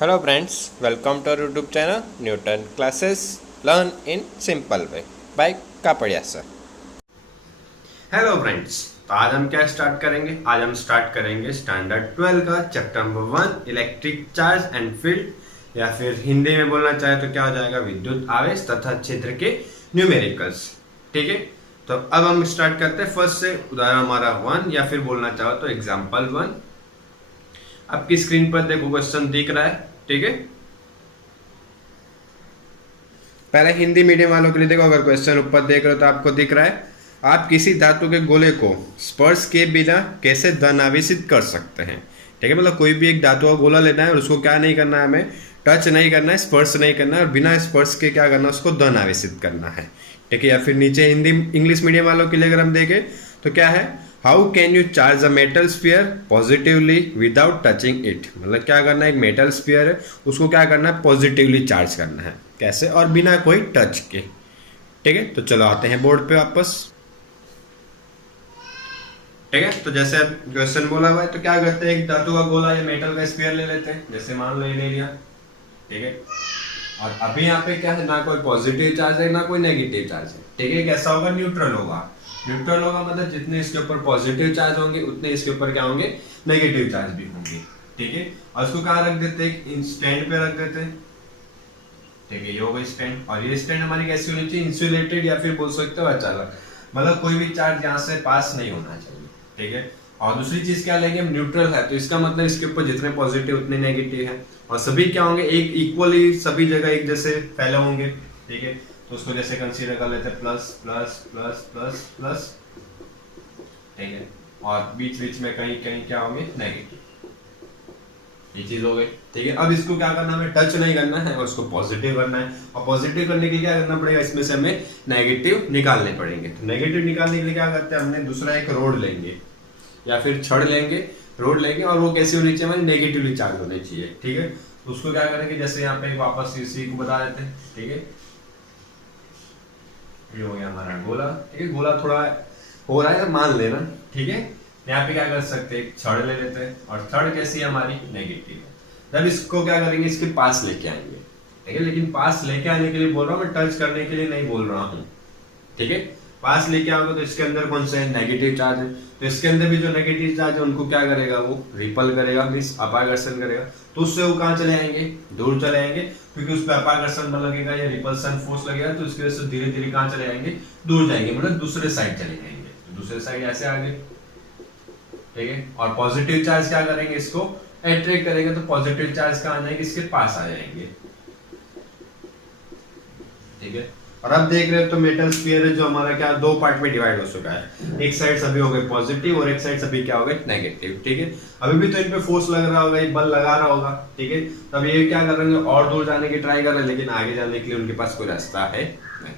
Hello friends, welcome to our YouTube channel Newton Classes Learn in Simple Way by Kapadia sir. Hello friends, तो आज हम क्या start करेंगे? आज हम स्टार्ट करेंगे स्टैंडर्ड 12 का chapter number 1 electric charge and field, या फिर हिंदी में बोलना चाहे तो क्या हो जाएगा, विद्युत आवेश तथा क्षेत्र के न्यूमेरिकल्स। ठीक है, तो अब हम स्टार्ट करते हैं फर्स्ट से। उदाहरण हमारा 1, या फिर बोलना चाहो तो एग्जाम्पल 1। आपकी स्क्रीन पर देखो क्वेश्चन दिख रहा है। ठीक है, पहले हिंदी मीडियम वालों के लिए देखो, अगर क्वेश्चन ऊपर देख रहे हो तो आपको दिख रहा है, आप किसी धातु के गोले को स्पर्श के बिना कैसे धन आवेशित कर सकते हैं। ठीक है, मतलब कोई भी एक धातु का गोला लेना है और उसको क्या नहीं करना है, हमें टच नहीं करना है, स्पर्श नहीं करना है, और बिना स्पर्श के क्या करना है, उसको धन आवेशित करना है। ठीक है, या फिर नीचे हिंदी इंग्लिश मीडियम वालों के लिए अगर हम देखें तो क्या है, how can you charge a metal sphere positively without touching it. मतलब क्या करना है, एक मेटल स्फीयर है उसको क्या करना है, पॉजिटिवली चार्ज करना है। कैसे? और बिना कोई टच के। ठीक है, तो चलो आते हैं बोर्ड पे वापस। ठीक है, तो जैसे अब क्वेश्चन बोला हुआ है तो क्या करते हैं, एक धातु का गोला या मेटल का स्फीयर ले लेते हैं। जैसे मान लो ये ले लिया। ठीक है, और अभी यहाँ पे क्या है, ना कोई पॉजिटिव चार्ज है ना कोई नेगेटिव चार्ज है। ठीक है, कैसा होगा, न्यूट्रल होगा। न्यूट्रल होगा मतलब जितने इसके ऊपर पॉजिटिव चार्ज होंगे उतने इसके ऊपर क्या होंगे, नेगेटिव चार्ज भी होंगे। ठीक है, और उसको कहाँ रख देते हैं, स्टैंड पे रख देते हैं। ठीक है, ये होगा स्टैंड। और ये स्टैंड हमारी कैसी होनी चाहिए, इंसुलेटेड, या फिर बोल सकते हो अचालक। मतलब कोई भी चार्ज यहाँ से पास नहीं होना चाहिए। ठीक है, और दूसरी चीज क्या लेंगे, हम न्यूट्रल है तो इसका मतलब इसके ऊपर जितने पॉजिटिव उतने नेगेटिव है, और सभी क्या होंगे, एक इक्वली सभी जगह एक जैसे फैले होंगे। ठीक है, तो उसको जैसे कंसीडर कर लेते हैं plus plus plus plus plus. ठीक है, और बीच बीच में कहीं कहीं क्या होंगे, नेगेटिव। ये चीज हो गई। ठीक है, अब इसको क्या करना है, हमें टच नहीं करना है और उसको पॉजिटिव करना है। और पॉजिटिव करने के लिए क्या करना पड़ेगा, इसमें से हमें नेगेटिव निकालने पड़ेंगे। तो नेगेटिव निकालने के लिए क्या करते हैं, हमने दूसरा एक रोड लेंगे या फिर छड़ लेंगे, रोड लेंगे, और वो कैसी होनी चाहिए, हमारी नेगेटिवली चार्ज होनी चाहिए। ठीक है, तो उसको क्या करेंगे, जैसे यहाँ पे वापस इसी को बता देते हैं। ठीक है, ये हो गया हमारा गोला। ठीक है, गोला थोड़ा हो रहा है मान लेना। ठीक है, यहाँ पे क्या कर सकते हैं, छड़ ले लेते हैं, और छड़ कैसी है, हमारी नेगेटिव है। जब इसको क्या करेंगे, इसके पास लेके आएंगे। ठीक है, लेकिन पास लेके आने के लिए बोल रहा हूँ मैं, टच करने के लिए नहीं बोल रहा हूँ। ठीक है, पास लेके आओगे तो इसके अंदर कौन से नेगेटिव चार्ज है, तो इसके अंदर भी जो नेगेटिव चार्ज है उनको क्या करेगा, वो रिपल करेगा, मींस अपाकर्षण करेगा। तो उससे वो कहाँ चले आएंगे, दूर चले आएंगे, क्योंकि उस पर अपाकर्षण बल लगेगा या रिपल्सन फोर्स लगेगा, तो उसकी वजह से धीरे धीरे कहाँ चले आएंगे, दूर जाएंगे, मतलब दूसरे साइड चले जाएंगे। तो दूसरे साइड ऐसे आगे। ठीक है, और पॉजिटिव चार्ज क्या करेंगे, इसको अट्रैक्ट करेंगे, तो पॉजिटिव चार्ज कहाँ जाएंगे, इसके पास आ जाएंगे। ठीक है, और अब देख रहे हो तो मेटल स्फीयर है जो हमारा क्या दो पार्ट में डिवाइड हो चुका है। एक साइड सभी हो गए पॉजिटिव और एक साइड सभी क्या हो गए, नेगेटिव। ठीक है, अभी भी तो इन पे फोर्स लग रहा होगा, ये बल लगा रहा होगा। ठीक है, तब ये क्या कर रहे हैं, और दूर जाने की ट्राई कर रहे हैं, लेकिन आगे जाने के लिए उनके पास कोई रास्ता है नहीं।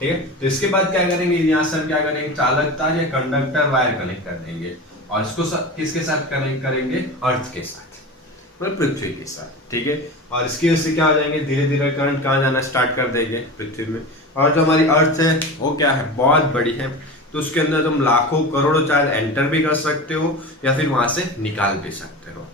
ठीक है, तो इसके बाद क्या करेंगे, यहाँ से हम क्या करेंगे, चालक तार या कंडक्टर वायर कनेक्ट कर देंगे, और इसको किसके साथ कनेक्ट करेंगे, अर्थ के साथ, मतलब पृथ्वी के साथ। ठीक है, और इसकी वजह से क्या हो जाएंगे, धीरे धीरे करंट कहाँ जाना स्टार्ट कर देंगे, पृथ्वी में। और जो हमारी अर्थ है वो क्या है, बहुत बड़ी है, तो उसके अंदर तुम लाखों करोड़ों चार्ज एंटर भी कर सकते हो या फिर वहां से निकाल भी सकते हो।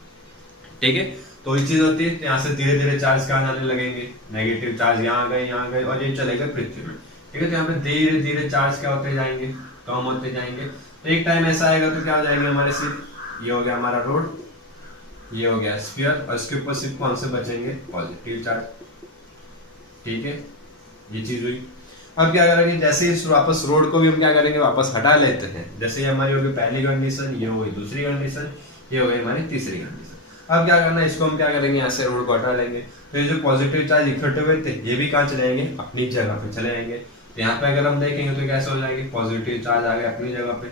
ठीक है, तो ये चीज होती है, यहाँ से धीरे धीरे चार्ज कहाँ जाने लगेंगे, नेगेटिव चार्ज यहाँ गए और ये चले गए पृथ्वी में। ठीक है, तो यहाँ पे धीरे धीरे चार्ज क्या होते जाएंगे, कम होते जाएंगे। तो एक टाइम ऐसा आएगा तो क्या हो जाएंगे हमारे सिर्फ, ये हो गया हमारा रोड, ये हो गया स्फीयर, और इसके ऊपर सिर्फ कौन से बचेंगे, पॉजिटिव चार्ज। ठीक है, ये चीज हुई। अब क्या करेंगे, जैसे इस वापस रोड को भी हम क्या करेंगे, वापस हटा लेते हैं। जैसे ये हमारी होगी पहली कंडीशन, ये हो गई दूसरी कंडीशन, ये हो गई हमारी तीसरी कंडीशन। अब क्या करना है, इसको हम क्या करेंगे, यहाँ से रोड को हटा लेंगे। तो ये जो पॉजिटिव चार्ज इकट्ठे हुए थे ये भी कहाँ चले जाएंगे, अपनी जगह पे चले जाएंगे। तो यहाँ पे अगर हम देखेंगे तो कैसे हो जाएंगे, पॉजिटिव चार्ज आ गया अपनी जगह पे।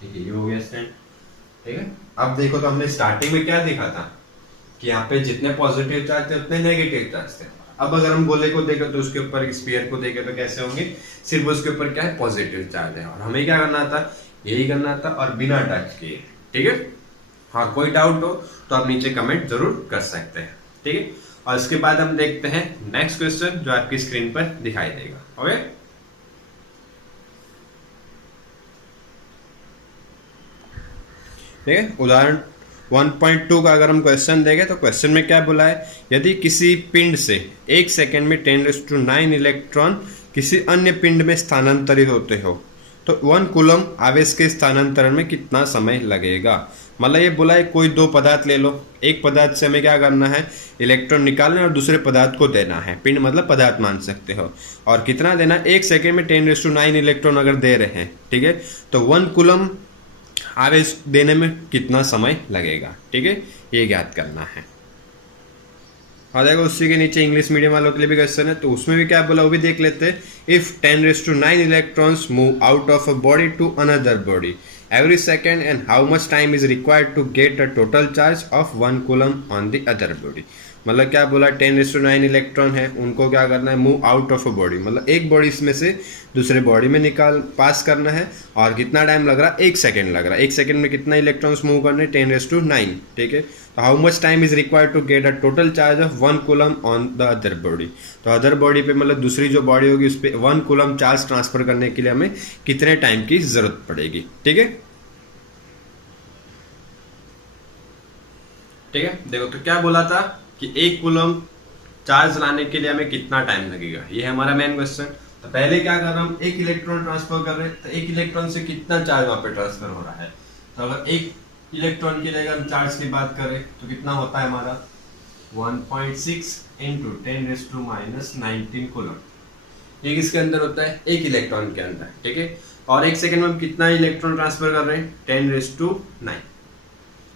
ठीक है, ये हो गया स्टैंड। ठीक है, अब देखो तो हमने स्टार्टिंग में क्या देखा था कि यहाँ पे जितने पॉजिटिव चार्ज थे उतने नेगेटिव चार्ज थे। अब अगर हम गोले को देखें तो उसके ऊपर स्फीयर को देखें तो कैसे होंगे, सिर्फ उसके ऊपर क्या है, पॉजिटिव चार्ज है, और हमें क्या करना था, यही करना था, और बिना टच किए। ठीक है, हाँ कोई डाउट हो तो आप नीचे कमेंट जरूर कर सकते हैं। ठीक है, और इसके बाद हम देखते हैं नेक्स्ट क्वेश्चन जो आपकी स्क्रीन पर दिखाई देगा। ओके, ठीक है, उदाहरण 1.2 का अगर हम क्वेश्चन देखें तो क्वेश्चन में क्या बोला है, यदि किसी पिंड से 1 सेकेंड में 10⁹ इलेक्ट्रॉन किसी अन्य पिंड में स्थानांतरित होते हो तो 1 कूलम आवेश के स्थानांतरण में कितना समय लगेगा। मतलब ये बोला है कोई दो पदार्थ ले लो, एक पदार्थ से हमें क्या करना है, इलेक्ट्रॉन निकालना है और दूसरे पदार्थ को देना है। पिंड मतलब पदार्थ मान सकते हो। और कितना देना, 1 सेकेंड में 10⁹ इलेक्ट्रॉन अगर दे रहे हैं, ठीक है, तो 1 कूलम आवेश देने में कितना समय लगेगा। ठीक है, ये ज्ञात करना है। और देखो उसी के नीचे इंग्लिश मीडियम वालों के लिए भी क्वेश्चन है, तो उसमें भी क्या बोला वो भी देख लेते हैं। If 10⁹ electrons move out of a body to another body every second and how much time is required to get a total charge of 1 coulomb on the other body। मतलब क्या बोला, 10⁹ इलेक्ट्रॉन है, उनको क्या करना है, move out of a body, मतलब एक बॉडी इसमें से दूसरे बॉडी में निकाल पास करना है। और कितना टाइम लग रहा है, 1 सेकेंड लग रहा है। 1 सेकेंड में कितना इलेक्ट्रॉन्स मूव करने, 10⁹ ठीक है। तो how much time is required to get a total charge of 1 coulomb on the other body. तो अदर बॉडी पे मतलब दूसरी जो बॉडी होगी उस पर 1 कूलम चार्ज ट्रांसफर करने के लिए हमें कितने टाइम की जरूरत पड़ेगी। ठीक है, ठीक है। देखो तो क्या बोला था कि 1 कूलम चार्ज लाने के लिए हमें कितना टाइम लगेगा, ये है हमारा मेन क्वेश्चन। तो पहले क्या कर रहे हैं हम, 1 इलेक्ट्रॉन ट्रांसफर कर रहे हैं, तो 1 इलेक्ट्रॉन से कितना चार्ज वहां पे ट्रांसफर हो रहा है। तो अगर 1 इलेक्ट्रॉन की जगह हम चार्ज की बात करें तो कितना होता है हमारा 1.6 × 10⁻⁹ कूलम। ये किसके अंदर होता है, 1 इलेक्ट्रॉन के अंदर। ठीक है, और 1 सेकेंड में हम कितना इलेक्ट्रॉन ट्रांसफर कर रहे हैं, 10⁹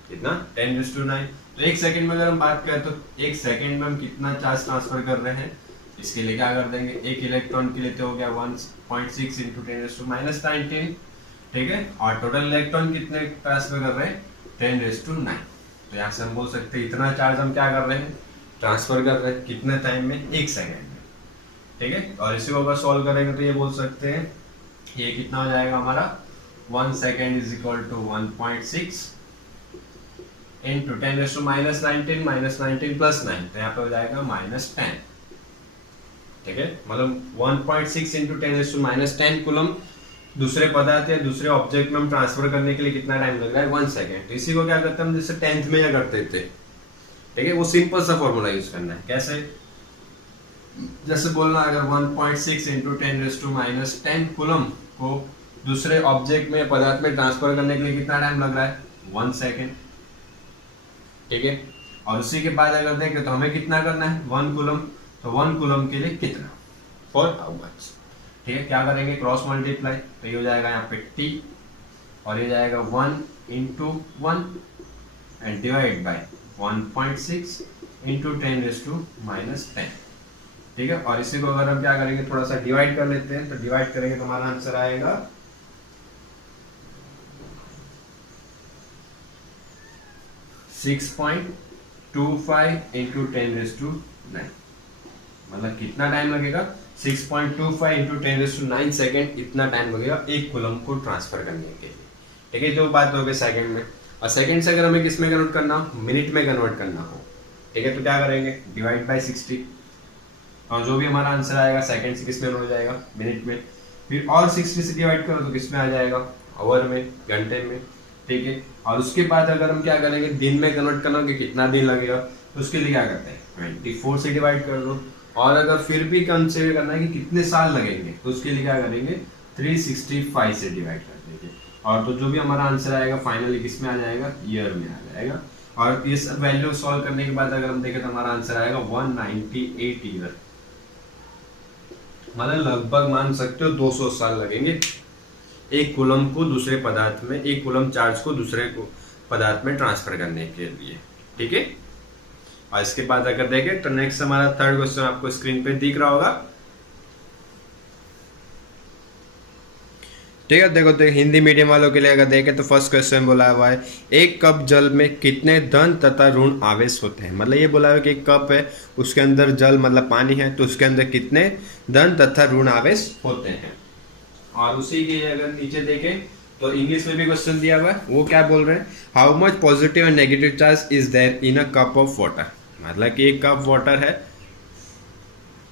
कितना, 10⁹। तो 1 सेकेंड में अगर हम बात करें तो 1 सेकेंड में हम कितना चार्ज ट्रांसफर कर रहे हैं, इसके लिए क्या कर देंगे, 1 इलेक्ट्रॉन के लिए तो हो गया 1.6 × 10⁻⁹। ठीक है, और टोटल इलेक्ट्रॉन कितने ट्रांसफर कर रहे हैं, 10⁹ तो यहाँ से हम बोल सकते हैं इतना चार्ज हम क्या कर रहे हैं, ट्रांसफर कर रहे हैं, कितने टाइम में, 1 सेकेंड में। ठीक है, और इसी को अगर सॉल्व करेंगे तो ये बोल सकते हैं ये कितना हो जाएगा हमारा, 1 सेकेंड = 1.6 × 10⁻⁹ -19 + 9, तो यहाँ पे हो जाएगा -10। ठीक है, मतलब 1.6 × 10⁻⁻10 कूलम दूसरे पदार्थ या दूसरे ऑब्जेक्ट में हम ट्रांसफर करने के लिए कितना टाइम लग रहा है, 1 सेकेंड। तो इसी को क्या करते हैं हम, जैसे 10th में या करते थे। ठीक है, वो सिंपल सा फॉर्मूला यूज करना है। कैसे, जैसे बोलना अगर 1.6 × 10⁻⁻10 कूलम को दूसरे ऑब्जेक्ट में पदार्थ में ट्रांसफर करने के लिए कितना टाइम लग रहा है, 1 सेकेंड। ठीक है, और उसी के बाद अगर देखें तो हमें कितना करना है, 1 कूलम, तो 1 कूलम के लिए कितना, फॉर हाउ मच। ठीक है, क्या करेंगे, क्रॉस मल्टीप्लाई, तो ये हो जाएगा यहाँ पे t और ये जाएगा 1 × 1 एंड डिवाइड बाय 1.6 × 10⁻⁻10। ठीक है, और इसी को अगर हम क्या करेंगे, थोड़ा सा डिवाइड कर लेते हैं, तो डिवाइड करेंगे तो हमारा आंसर आएगा 6.25 × 10⁻⁹। मतलब कितना टाइम लगेगा, 6.25 × 10⁹ सेकेंड, इतना टाइम लगेगा 1 कूलम को ट्रांसफर करने के लिए। ठीक है, जो बात हो गई सेकेंड में। और सेकेंड से अगर हमें किस में कन्वर्ट करना हो, मिनट में कन्वर्ट करना हो, ठीक है, तो क्या करेंगे, डिवाइड बाय 60, और जो भी हमारा आंसर आएगा सेकेंड से किस में हो जाएगा, मिनट में। फिर और 60 से डिवाइड करो तो किस में आ जाएगा, आवर में, घंटे में। ठीक है, और उसके बाद अगर हम क्या करेंगे, दिन में कन्वर्ट करना कि कितना दिन लगेगा, तो उसके लिए क्या करते हैं, 24 से डिवाइड कर दो। और अगर फिर भी कंसीडर करना है कि कितने साल लगेंगे, तो उसके लिए क्या करेंगे, 365 से डिवाइड कर देंगे। और तो जो भी हमारा आंसर आएगा फाइनली किस में आ जाएगा, ईयर में आ जाएगा। और ये सब वैल्यू सॉल्व करने के बाद अगर हम देखें तो हमारा आंसर आएगा 198 ईयर। मतलब लगभग मान सकते हो 200 साल लगेंगे 1 कूलम को दूसरे पदार्थ में, 1 कूलम चार्ज को दूसरे पदार्थ में ट्रांसफर करने के लिए। ठीक है, और इसके बाद अगर देखें तो नेक्स्ट हमारा थर्ड क्वेश्चन आपको स्क्रीन पे दिख रहा होगा। ठीक है, देखो हिंदी मीडियम वालों के लिए अगर देखें तो फर्स्ट क्वेश्चन बोला हुआ है, 1 कप जल में कितने धन तथा ऋण आवेश होते हैं। मतलब ये बोला हुआ है कि 1 कप है, उसके अंदर जल मतलब पानी है, तो उसके अंदर कितने धन तथा ऋण आवेश होते हैं। और उसी के अगर नीचे देखें तो इंग्लिश में भी क्वेश्चन दिया हुआ है, वो क्या बोल रहे हैं, how much positive and negative charge is there in a cup of water. मतलब कि 1 कप वाटर है,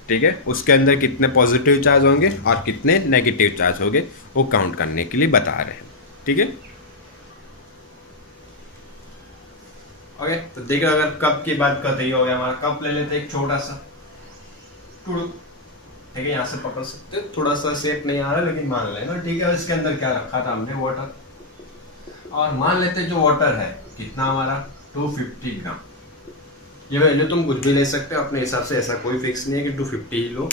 ठीक है, उसके अंदर कितने पॉजिटिव चार्ज होंगे और कितने नेगेटिव चार्ज होंगे, वो काउंट करने के लिए बता रहे हैं। ठीक है, ओके, तो देखो अगर कप की बात करते ही हो गया हमारा। कप ले लेते हैं एक छोटा सा टुडू, ठीक है, यहाँ से पकड़ सकते हो, थोड़ा सा शेप नहीं आ रहा लेकिन मान लेना, ठीक है। इसके अंदर क्या रखा था हमने, वाटर, और मान लेते हैं जो वाटर है कितना हमारा 250 ग्राम। ये वैल्यू तुम कुछ भी ले सकते हो अपने हिसाब से, ऐसा कोई फिक्स नहीं है कि 250 ही लो,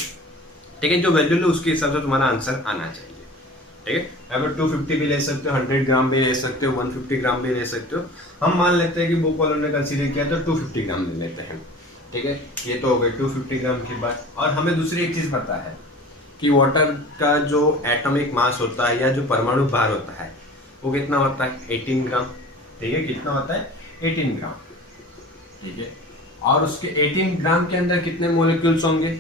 ठीक है। जो वैल्यू लो उसके हिसाब से तुम्हारा आंसर आना चाहिए, ठीक है। यहाँ पर 250 भी ले सकते हो, 100 ग्राम भी ले सकते हो, 150 ग्राम भी ले सकते हो। हम मान लेते हैं कि बुक वालों ने कंसीडर किया तो 250 ग्राम ले लेते हैं, ठीक है। ये तो हो गई 250 ग्राम की बात। और हमें दूसरी एक चीज पता है कि वाटर का जो एटॉमिक मास होता है या जो परमाणु भार होता है वो कितना होता है, 18 ग्राम, ठीक है। कितना होता है, 18 ग्राम, ठीक है। और उसके 18 ग्राम के अंदर कितने मोलिक्यूल्स होंगे,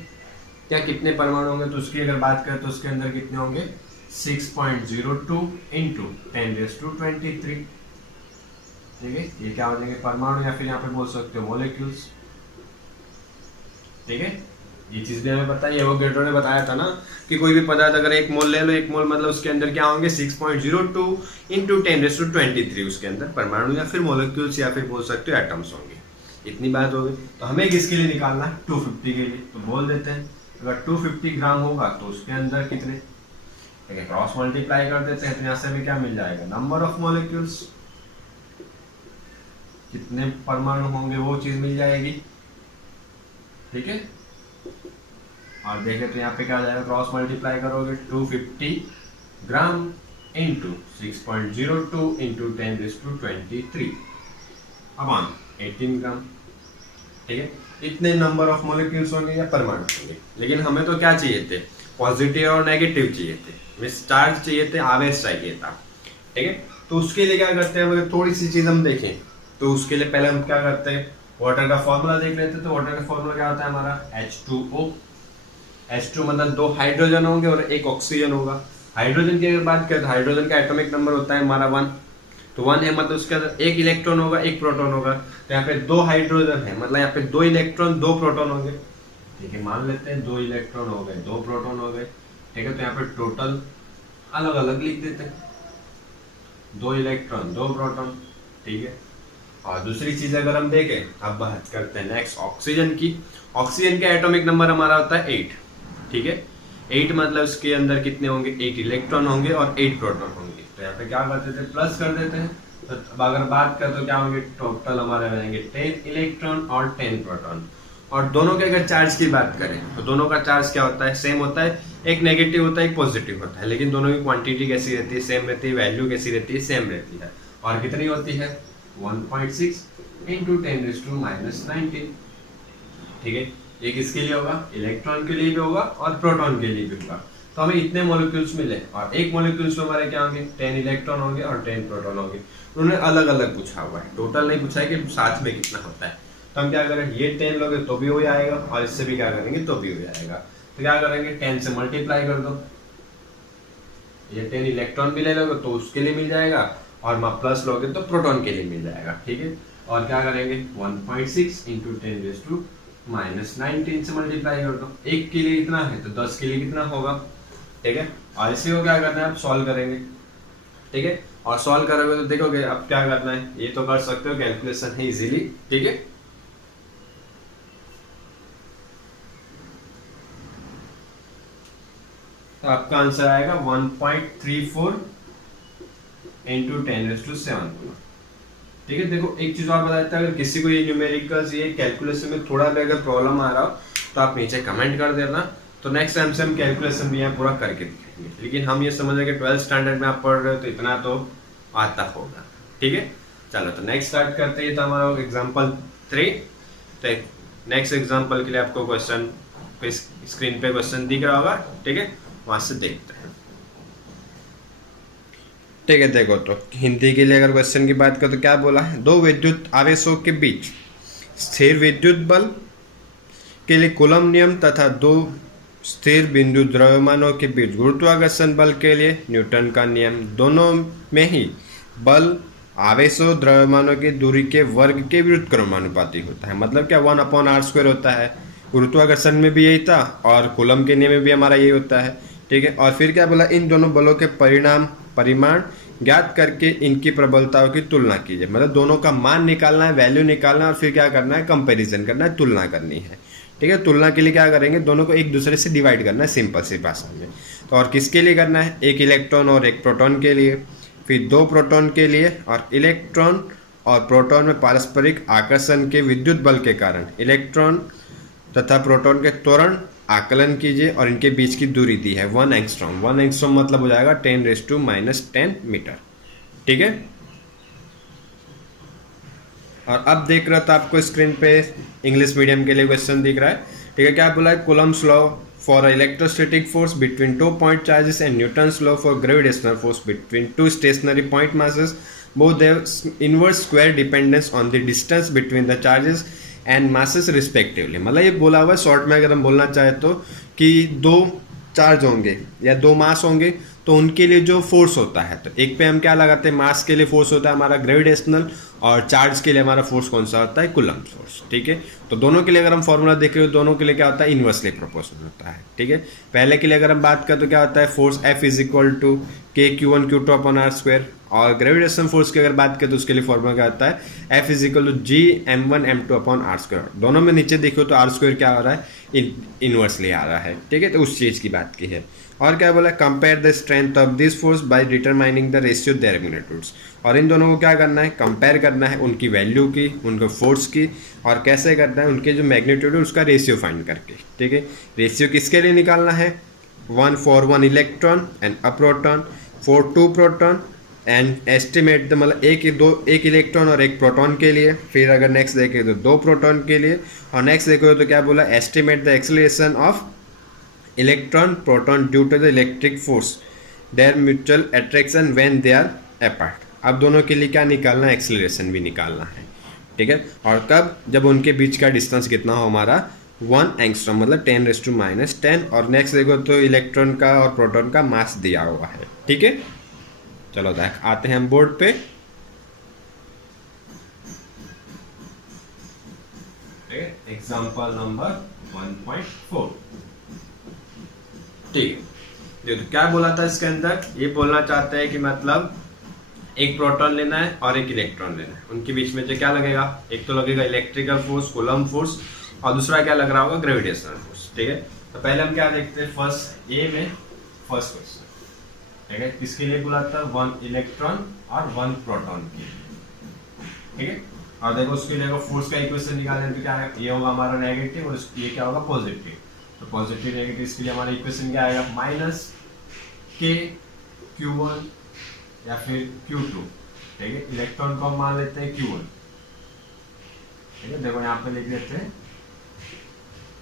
क्या कितने परमाणु होंगे, तो उसकी अगर बात करें तो उसके अंदर कितने होंगे, 6.02 इंटू 10⁻23, ठीक है। ये क्या हो जाएंगे, परमाणु, या फिर यहाँ पे बोल सकते हो मोलिक्यूल्स, ठीक है। ये चीज भी हमें पता है, एवोगैड्रो ने बताया था ना कि कोई भी पदार्थ अगर एक मोल ले लो, एक मोल मतलब उसके अंदर क्या होंगे 6.02 इंटू 10⁻23 उसके अंदर परमाणु या फिर मोलिक्यूल्स या फिर बोल सकते हो एटम्स होंगे। इतनी बात हो गई। तो हमें किसके लिए निकालना है, 250 के लिए। तो बोल देते हैं अगर 250 ग्राम होगा तो उसके अंदर कितने, ठीक है, क्रॉस मल्टीप्लाई कर देते हैं तो यहाँ से हमें क्या मिल जाएगा, नंबर ऑफ मॉलिक्यूल्स, कितने परमाणु होंगे वो चीज मिल जाएगी, ठीक है। और देखें तो यहाँ पे क्या आ जाएगा, क्रॉस मल्टीप्लाई करोगे 250 ग्राम इंटू 6.02 इंटू 10⁻23 अपॉन 18 ग्राम, ठीक है। इतने नंबर ऑफ मॉलिक्यूल्स होंगे या परमाणु होंगे। लेकिन हमें तो क्या चाहिए थे, पॉजिटिव और नेगेटिव चाहिए थे, चार्ज चाहिए थे, आवेश चाहिए था, ठीक है। तो उसके लिए क्या करते हैं, अगर थोड़ी सी चीज हम देखें तो उसके लिए पहले हम क्या करते हैं, वाटर का फॉर्मूला देख लेते हैं। तो वाटर का फॉर्मूला क्या होता है हमारा, H2O। H2 मतलब 2 हाइड्रोजन होंगे और 1 ऑक्सीजन होगा। हाइड्रोजन की अगर बात करें तो हाइड्रोजन का एटॉमिक नंबर होता है हमारा 1, तो 1 है मतलब उसके अंदर 1 इलेक्ट्रॉन होगा, 1 प्रोटॉन होगा। तो यहाँ पे 2 हाइड्रोजन है मतलब यहाँ पे 2 इलेक्ट्रॉन 2 प्रोटॉन होंगे, ठीक है। मान लेते हैं 2 इलेक्ट्रॉन हो गए, 2 प्रोटॉन हो गए, ठीक है। तो यहाँ पे टोटल अलग अलग लिख देते हैं, 2 इलेक्ट्रॉन 2 प्रोटॉन, ठीक है। और दूसरी चीज अगर हम देखें, अब बात करते हैं नेक्स्ट ऑक्सीजन की। ऑक्सीजन का एटॉमिक नंबर हमारा होता है 8, ठीक है। 8 मतलब इसके अंदर कितने होंगे, 8 इलेक्ट्रॉन होंगे और 8 प्रोटॉन होंगे। तो यहाँ पे क्या कर देते हैं, प्लस कर देते हैं। तो अब अगर बात करें तो क्या होंगे, टोटल हमारे हो जाएंगे 10 इलेक्ट्रॉन और 10 प्रोटॉन। और दोनों के अगर चार्ज की बात करें तो दोनों का चार्ज क्या होता है, सेम होता है। एक नेगेटिव होता है, एक पॉजिटिव होता है, लेकिन दोनों की क्वांटिटी कैसी रहती है, सेम रहती है। वैल्यू कैसी रहती है, सेम रहती है। और कितनी होती है, 1.6 इंटू 10⁻19, ठीक है। ये किसके लिए होगा, इलेक्ट्रॉन के लिए भी होगा और प्रोटॉन के लिए भी होगा। तो हमें इतने मॉलिक्यूल्स मिले और एक मॉलिक्यूल्स में हमारे क्या होंगे, 10 इलेक्ट्रॉन होंगे और 10 प्रोटॉन होंगे। उन्होंने अलग अलग पूछा हुआ है, टोटल नहीं पूछा है कि साथ में कितना होता है। तो हम क्या करें, ये 10 लोगे तो भी हो जाएगा और इससे भी क्या करेंगे तो भी हो जाएगा। तो क्या करेंगे, 10 से मल्टीप्लाई कर दो, ये 10 इलेक्ट्रॉन भी ले लोगे तो उसके लिए मिल जाएगा और प्लस लोगे तो प्रोटॉन के लिए मिल जाएगा, ठीक है। और क्या करेंगे, 1.6 इंटू 10⁻19 से मल्टीप्लाई कर दो। एक के लिए इतना है तो 10 के लिए कितना होगा, ठीक है। और इसी को क्या करना है, आप सॉल्व करेंगे, ठीक है। और सॉल्व करोगे तो देखोगे अब क्या करना है, ये तो कर सकते हो, कैलकुलेशन है इजीली, ठीक है। तो आपका आंसर आएगा 1.34 इंटू 10⁻7, ठीक है। देखो एक चीज और बताता है, अगर किसी को ये न्यूमेरिकल्स ये कैलकुलेशन में थोड़ा भी अगर प्रॉब्लम आ रहा हो तो आप नीचे कमेंट कर देना, तो नेक्स्ट टाइम से हम कैलकुलेशन भी यहाँ पूरा करके दिखाएंगे। लेकिन हम ये समझ रहे कि 12th स्टैंडर्ड में आप पढ़ रहे हो तो इतना तो आता होगा, ठीक है। चलो तो नेक्स्ट स्टार्ट करते हैं, तो हमारा एग्जाम्पल 3। तो नेक्स्ट एग्जाम्पल के लिए आपको क्वेश्चन पे स्क्रीन पे क्वेश्चन दिख रहा होगा, ठीक है, वहां से देखते हैं, ठीक है। देखो तो हिंदी के लिए अगर क्वेश्चन की बात करें तो क्या बोला है, दो विद्युत आवेशों के बीच स्थिर विद्युत बल के लिए कूलम नियम तथा दो स्थिर बिंदु द्रव्यमानों के बीच गुरुत्वाकर्षण बल के लिए न्यूटन का नियम, दोनों में ही बल आवेशों द्रव्यमानों की दूरी के वर्ग के विरुद्ध क्रमानुपाती होता है। मतलब क्या 1/r² होता है, गुरुत्वाकर्षण में भी यही था और कूलम के नियम में भी हमारा यही होता है, ठीक है। और फिर क्या बोला, इन दोनों बलों के परिमाण ज्ञात करके इनकी प्रबलताओं की तुलना कीजिए। मतलब दोनों का मान निकालना है, वैल्यू निकालना है और फिर क्या करना है, कंपैरिजन करना है, तुलना करनी है। ठीक है, तुलना के लिए क्या करेंगे, दोनों को एक दूसरे से डिवाइड करना है सिंपल सी भाषा में। तो और किसके लिए करना है, एक इलेक्ट्रॉन और एक प्रोटॉन के लिए, फिर दो प्रोटॉन के लिए। और इलेक्ट्रॉन और प्रोटॉन में पारस्परिक आकर्षण के विद्युत बल के कारण इलेक्ट्रॉन तथा प्रोटॉन के त्वरण आकलन कीजिए और इनके बीच की दूरी दी है 1 एंगस्ट्रॉम। 1 एंगस्ट्रॉम मतलब हो जाएगा 10⁻⁻10 मीटर। ठीक है, और अब देख रहा था आपको स्क्रीन पे इंग्लिश मीडियम के लिए क्वेश्चन दिख रहा है। ठीक है, क्या बोला है, Coulomb's law for electrostatic force between 2 point charges and Newton's law for gravitational force between 2 stationary point masses both have inverse square dependence on the distance between the charges and masses respectively। मतलब ये बोला हुआ है short में, अगर हम बोलना चाहे तो कि दो चार्ज होंगे या दो मास होंगे तो उनके लिए जो फोर्स होता है, तो एक पे हम क्या लगाते हैं, मास के लिए फोर्स होता है हमारा ग्रेविटेशनल और चार्ज के लिए हमारा फोर्स कौन सा होता है, कूलम्ब फोर्स। ठीक है, तो दोनों के लिए अगर हम फॉर्मूला देख रहे हो, दोनों के लिए क्या होता है, इनवर्सली प्रोपोर्शनल होता है। ठीक है, पहले के लिए अगर हम बात करें तो क्या होता है, force F is equal to KQ1Q2/R²। और ग्रेविटेशन फोर्स की अगर बात करें तो उसके लिए फॉर्मूला क्या होता है, F is equal to GM1M2/R²। दोनों में नीचे देखो तो R² क्या हो रहा है, इनवर्सली आ रहा है। ठीक है, तो उस चीज़ की बात की है। और क्या बोला, compare the strength of this force by determining the ratio their magnitudes. और इन दोनों को क्या करना है, कंपेयर करना है उनकी वैल्यू की, उनके फोर्स की, और कैसे करना है, उनके जो मैग्नीट्यूड है उसका रेशियो फाइंड करके। ठीक है, रेशियो किसके लिए निकालना है, 1 for 1 electron and a proton for 2 proton and estimate the, मतलब एक इलेक्ट्रॉन और एक प्रोटॉन के लिए। फिर अगर नेक्स्ट देखें तो 2 प्रोटॉन के लिए। और नेक्स्ट देखो तो क्या बोला, estimate the acceleration of electron proton due to the electric force their mutual attraction when they are apart. अब दोनों के लिए क्या निकालना है, एक्सेलरेशन भी निकालना है। ठीक है, और कब, जब उनके बीच का डिस्टेंस कितना हो हमारा 1 एंगस्ट्रॉम, मतलब 10⁻⁻10। और नेक्स्ट देखो तो इलेक्ट्रॉन का और प्रोटॉन का मास दिया हुआ है। ठीक है, चलो देख आते हैं हम बोर्ड पे। Example number 1.4। ठीक है, तो क्या बोला था इसके अंदर, ये बोलना चाहते हैं कि मतलब एक प्रोटॉन लेना है और एक इलेक्ट्रॉन लेना है, उनके बीच में जो क्या लगेगा, एक तो लगेगा इलेक्ट्रिकल फोर्स कूलम्ब फोर्स और दूसरा क्या लग रहा होगा, ग्रेविटेशनल फोर्स। ठीक है, तो पहले हम क्या देखते हैं, फर्स्ट ए में फर्स्ट क्वेश्चन। ठीक है, किसके लिए बोला था, 1 इलेक्ट्रॉन और 1 प्रोटॉन के लिए। ठीक है, और देखो उसके लिए फोर्स का इक्वेशन निकालें तो क्या है, ये होगा हमारा नेगेटिव और ये क्या होगा, पॉजिटिव। तो पॉजिटिव नेगेटिव इसके लिए हमारा इक्वेशन क्या आएगा, -KQ1 या फिर Q2। ठीक है, इलेक्ट्रॉन को हम मान लेते हैं Q1। ठीक है, देखो यहाँ पे लिख देते हैं,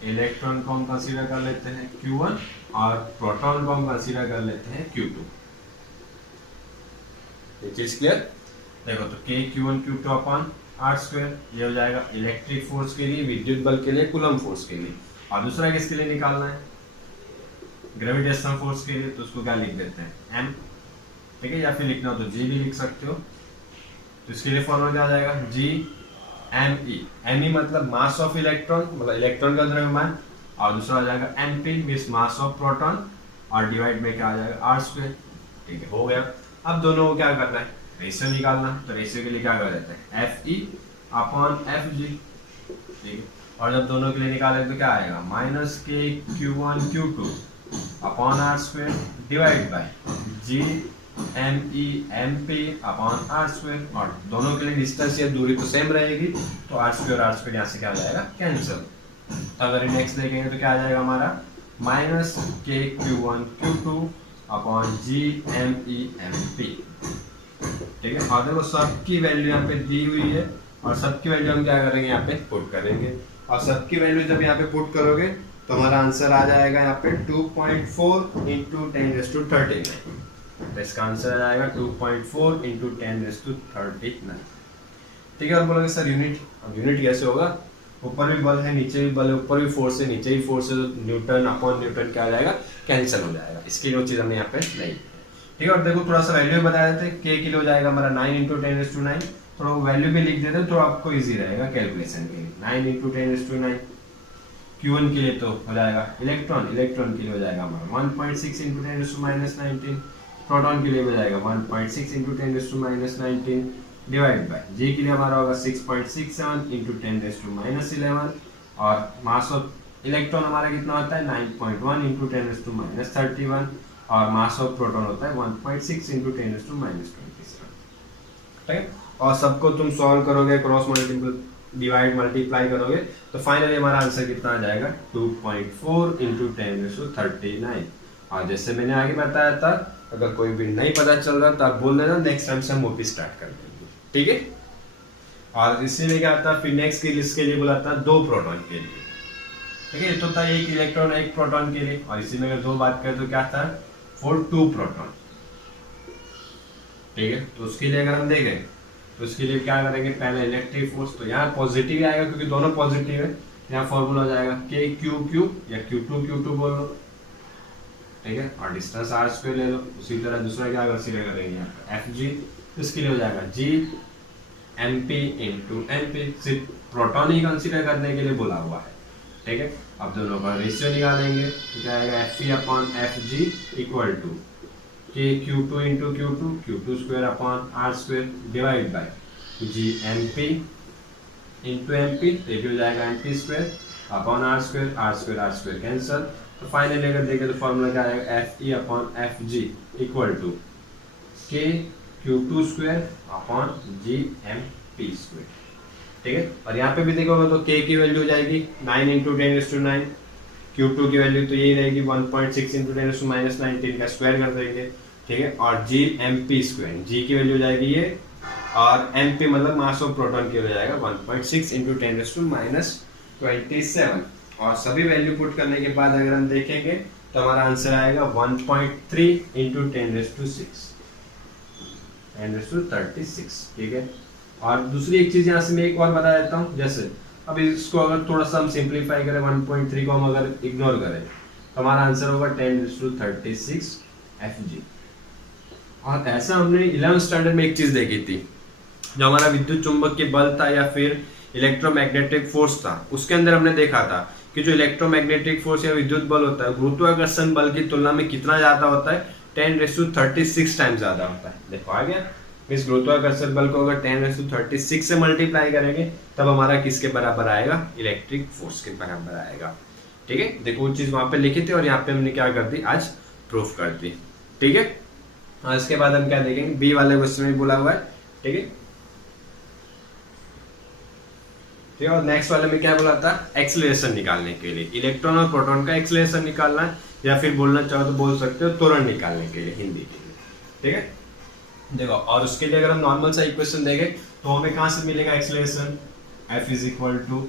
इलेक्ट्रॉन को हम कंसीडर कर लेते हैं Q1 और प्रोटॉन को हम कंसीडर कर लेते हैं Q2। ये चीज क्लियर। देखो तो KQ1Q2/R², ये हो जाएगा इलेक्ट्रिक फोर्स के लिए, विद्युत बल के लिए, कूलम्ब फोर्स के लिए। और दूसरा किसके लिए निकालना है, ग्रेविटेशनल फोर्स के लिए, तो उसको क्या लिख देते हैं, M। ठीक है, या फिर लिखना हो तो G भी लिख सकते हो। तो इसके लिए फॉर्मूला क्या आ जाएगा, GME। ME मतलब मास ऑफ इलेक्ट्रॉन, मतलब इलेक्ट्रॉन का द्रव्यमान, और दूसरा आ जाएगा MP means mass of proton, और डिवाइड में क्या आ जाएगा, R²। ठीक है, हो गया। अब दोनों को क्या करना है, रेशियो निकालना। तो रेशियो के लिए क्या कर देते हैं, FE/FG। ठीक है, और जब दोनों के लिए निकालें तो क्या आएगा, -KQ1Q2/R² डिवाइड बाय GME/MP/R²। और दोनों के लिए डिस्टेंस या दूरी तो सेम रहेगी, तो R² और R² यहाँ से क्या हो जाएगा, कैंसिल। तो अगर नेक्स्ट देखेंगे तो क्या आ जाएगा हमारा, -KQ1Q2/GME/MP। ठीक है, और देखो सबकी वैल्यू यहाँ पे दी हुई है और सबकी वैल्यू हम क्या करेंगे, यहाँ पे पुट करेंगे। और सबकी वैल्यू जब यहाँ पे पुट करोगे तो हमारा आंसर आ जाएगा यहाँ पे 2.4 × 10⁻39। तो इसका आंसर आ जाएगा 2.4 × 10⁻39। ठीक है, और बोलोगे सर यूनिट, अब यूनिट कैसे होगा, ऊपर भी बल है नीचे भी बल है, ऊपर भी फोर्स है नीचे भी फोर्स है, तो न्यूटन/न्यूटन क्या आ जाएगा, कैंसिल हो जाएगा। इसकी जो चीज़ हमने यहाँ पे नहीं। ठीक है, और देखो थोड़ा सा वैल्यू बता देते हैं, K के लिए हो जाएगा हमारा 9 × 10⁻9। थोड़ा वैल्यू भी लिख देते हैं तो आपको इजी रहेगा कैलकुलेशन के लिए। 9 × 10⁻9 Q1 के लिए तो हो जाएगा इलेक्ट्रॉन के लिए हो जाएगा हमारा 1.6 × 10⁻19। प्रोटॉन के लिए हो जाएगा 1.6 इंटू 10⁻19 डिवाइड बाय जी के लिए हमारा होगा 6.67 इंटू 10⁻11 और मास ऑफ इलेक्ट्रॉन हमारा कितना होता है 9.1 इंटू 10⁻31 और मास ऑफ प्रोटॉन होता है 1.6 इंटू 10⁻27। ठीक है, और सबको तुम सॉल्व करोगे, क्रॉस मल्टीपल डिवाइड मल्टीप्लाई करोगे तो फाइनली हमारा आंसर कितना आ जाएगा 2.4 इंटू 10⁻39। और जैसे मैंने आगे बताया था, अगर कोई भी नहीं पता चल रहा तो आप बोल देना, नेक्स्ट टाइम से हम वो भी स्टार्ट कर देंगे। ठीक है, और इसी में क्या आता है फिर नेक्स्ट की लिस्ट के लिए बोला था 2 प्रोटॉन के लिए। ठीक है, तो था 1 इलेक्ट्रॉन 1 प्रोटॉन के लिए, और इसी में अगर 2 बात करें तो क्या था फॉर 2 प्रोटॉन। ठीक है, तो उसके लिए अगर हम देखें तो उसके लिए क्या करेंगे, पहले इलेक्ट्रिक फोर्स, तो यहाँ पॉजिटिव ही आएगा क्योंकि दोनों पॉजिटिव है, यहाँ फॉर्मूला हो जाएगा के क्यू क्यू या Q2 बोल लो। ठीक है, और डिस्टेंस आर स्क्वायर ले लो। उसी तरह दूसरा क्या कंसीडर करेंगे यहाँ पे एफ जी, इसके लिए हो जाएगा G M P into M P, सिर्फ प्रोटॉन ही कंसीडर करने के लिए बोला हुआ है। ठीक है, अब दोनों का रेशियो निकालेंगे तो क्या आएगा F P upon F G equal to K Q2 into Q2 square upon R square divide by G M P into M P, तो ये भी हो जाएगा M P square upon R square cancel. तो फाइनली अगर देखें तो formula क्या आएगा F E upon F G equal to K Q2 square upon G M P square. ठीक है, और यहाँ पे भी देखोगे तो के की वैल्यू हो जाएगी 9 इंटू 10⁻9, Q2 की वैल्यू तो यही रहेगी 1.6 इंटू 10⁻19 का स्क्वायर कर देंगे। ठीक है, और जी एम पी स्क्वायर, जी की वैल्यू हो जाएगी ये, और एम पी मतलब मास ऑफ प्रोटॉन की हो जाएगा 1.6 इंटू 10⁻27। और सभी वैल्यू पुट करने के बाद अगर हम देखेंगे तो हमारा आंसर आएगा 1.3 इंटू 10⁻36। ठीक है, और दूसरी एक चीज यहाँ से मैं एक और बता देता हूँ, जैसे अब इसको अगर थोड़ा सा हम सिंप्लीफाई करें 1.3 को हम अगर इग्नोर करें तो हमारा आंसर होगा 10⁻36 Fg। और ऐसा हमने 11th स्टैंडर्ड में एक चीज देखी थी, जो हमारा विद्युत चुंबक के बल था या फिर इलेक्ट्रोमैग्नेटिक फोर्स था, उसके अंदर हमने देखा था कि जो इलेक्ट्रोमैग्नेटिक फोर्स या विद्युत बल होता है गुरुत्वाकर्षण बल की तुलना में कितना ज्यादा होता है 10⁻36 टाइम्स ज्यादा होता है। देखो आ गया, इस गुरुत्वाकर्षण बल को अगर 10⁻36 से मल्टीप्लाई करेंगे तब हमारा किसके बराबर आएगा, इलेक्ट्रिक फोर्स के बराबर आएगा। ठीक है, देखो वो चीज वहां पे लिखी थी और यहाँ पे हमने क्या कर दी, आज प्रूफ कर दी। ठीक है, और इसके बाद हम क्या देखेंगे, बी वाले क्वेश्चन में बोला हुआ है। ठीक है, ठीक है, और नेक्स्ट वाले में क्या बोला था, एक्सेलरेशन निकालने के लिए, इलेक्ट्रॉन और प्रोटॉन का एक्सेलरेशन निकालना है, या फिर बोलना चाहो तो बोल सकते हो त्वरण निकालने के लिए, हिंदी के लिए। ठीक है, देखो, और उसके लिए अगर हम नॉर्मल सा इक्वेशन देखें तो हमें कहां से मिलेगा acceleration, F is equal to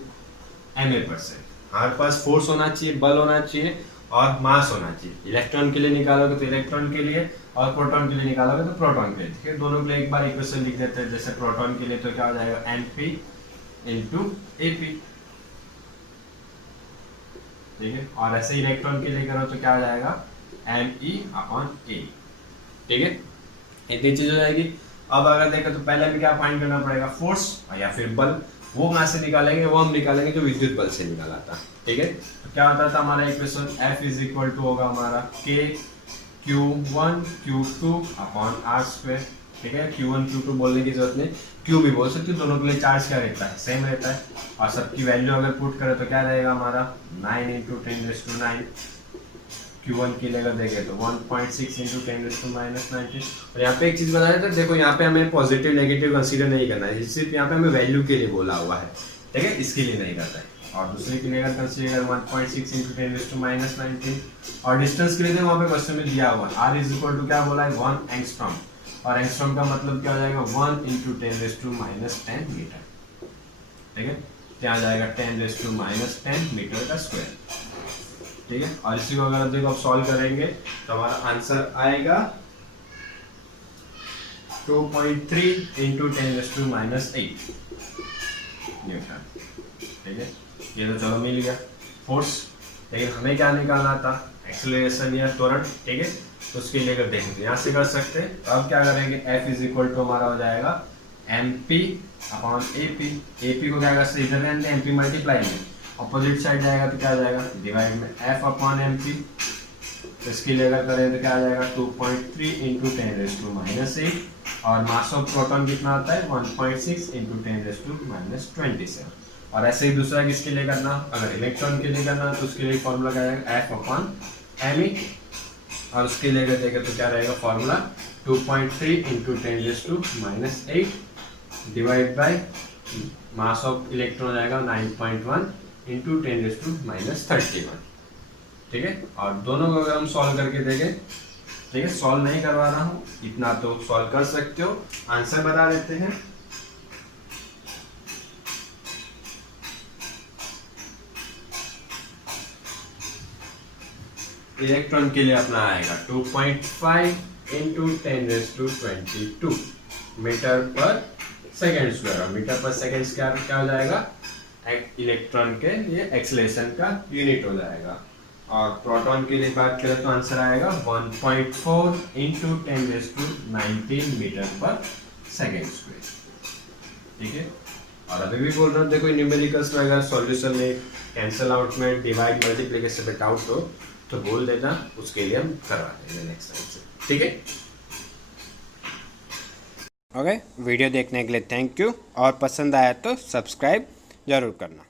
ma%। हमारे पास फोर्स होना चाहिए, बल होना चाहिए और मास होना चाहिए। इलेक्ट्रॉन के लिए निकालोगे तो इलेक्ट्रॉन के लिए, और प्रोटॉन के लिए निकालोगे तो प्रोटॉन के लिए। ठीक है, दोनों के लिए एक बार इक्वेशन लिख देते हैं। जैसे प्रोटॉन के लिए तो क्या हो जाएगा Np इंटू AP। ठीक है, और ऐसे इलेक्ट्रॉन के लिए करो तो क्या हो जाएगा Me अपॉन A। ठीक है, इतनी चीज हो जाएगी। अब अगर देखें तो पहले हमें क्या फाइंड करना पड़ेगा, फोर्स या फिर बल। वो कहां से निकालेंगे, वो हम निकालेंगे जो विद्युत बल से निकाला था। ठीक है, तो क्या होता था हमारा equation, F is equal to होगा हमारा K Q1 Q2 upon R square. ठीक है, Q1 Q2 बोलने की जरूरत नहीं, Q भी बोल सकते हो, दोनों के लिए चार्ज क्या रहता है, सेम रहता है। और सबकी वैल्यू अगर पुट करें तो क्या रहेगा हमारा 9 इंटू 10⁻9। Q1 के लिए अगर देखें तो 1.6 इंटू 10⁻19। और यहाँ पे एक चीज बता देते हैं, देखो यहाँ पे हमें पॉजिटिव नेगेटिव कंसीडर नहीं करना है, सिर्फ यहाँ पे हमें वैल्यू के लिए बोला हुआ है। ठीक है, इसके लिए नहीं करता है। और दूसरे के लिए अगर कंसीडर 1.6 इंटू 10⁻19। और डिस्टेंस के लिए वहाँ पे क्वेश्चन में दिया हुआ R इज इक्वल टू क्या बोला है 1 एंगस्ट्रॉम, और एंगस्ट्रॉम का मतलब क्या हो जाएगा 1 इंटू 10⁻10 मीटर। ठीक है, क्या आ जाएगा 10⁻10 मीटर का स्क्वायर। ठीक है, और इसी को अगर देखो आप सॉल्व करेंगे तो हमारा आंसर आएगा 2.3 इंटू 10⁻8 न्यूटन। ठीक है, ये तो चलो मिल गया फोर्स, लेकिन हमें क्या निकालना था, एक्सेलरेशन या त्वरण। ठीक है, तो उसके लिए अगर देखें तो यहाँ से कर सकते हैं। तो अब क्या करेंगे, F इज इक्वल टू हमारा हो जाएगा MP अपॉन AP। AP को क्या कर सकते इधर रहने दें, MP मल्टीप्लाई में, अपोजिट साइड जाएगा तो क्या हो जाएगा डिवाइड में F अपॉन MP। इसके लिए अगर करें तो क्या आ जाएगा 2.3 इंटू 10⁻⁻8 और मास ऑफ प्रोटॉन कितना आता है 1.6 इंटू 10⁻27। और ऐसे ही दूसरा किसके लिए करना, अगर इलेक्ट्रॉन के लिए करना तो उसके लिए फॉर्मूला क्या आएगा F/me और उसके लिए अगर देखें तो क्या रहेगा formula 2.3 into 10⁻⁻8 divide by mass of electron आएगा 9.1 इंटू 10⁻31। ठीक है, और दोनों को अगर हम सॉल्व करके देखें, ठीक है, सॉल्व नहीं करवा रहा हूँ, इतना तो सॉल्व कर सकते हो, आंसर बता देते हैं। इलेक्ट्रॉन के लिए अपना आएगा 2.5 इंटू 10⁻22 मीटर पर सेकेंड स्क्वायर। और मीटर पर सेकेंड स्क्वायर क्या हो जाएगा, इलेक्ट्रॉन के लिए एक्सेलरेशन का यूनिट हो जाएगा। और प्रोटॉन के लिए बात करें तो आंसर आएगा 1.4 इंटू 10⁻19 मीटर पर सेकेंड स्क्वायर। ठीक है, और अभी भी बोल रहा हूँ, देखो न्यूमेरिकल्स में अगर सॉल्यूशन में कैंसल आउट में डिवाइड मल्टीप्लिकेशन में डाउट हो तो बोल देना, उसके लिए हम करवा देंगे नेक्स्ट टाइम से। ठीक है, ओके, वीडियो देखने के लिए थैंक यू और पसंद आया तो सब्सक्राइब जरूर करना।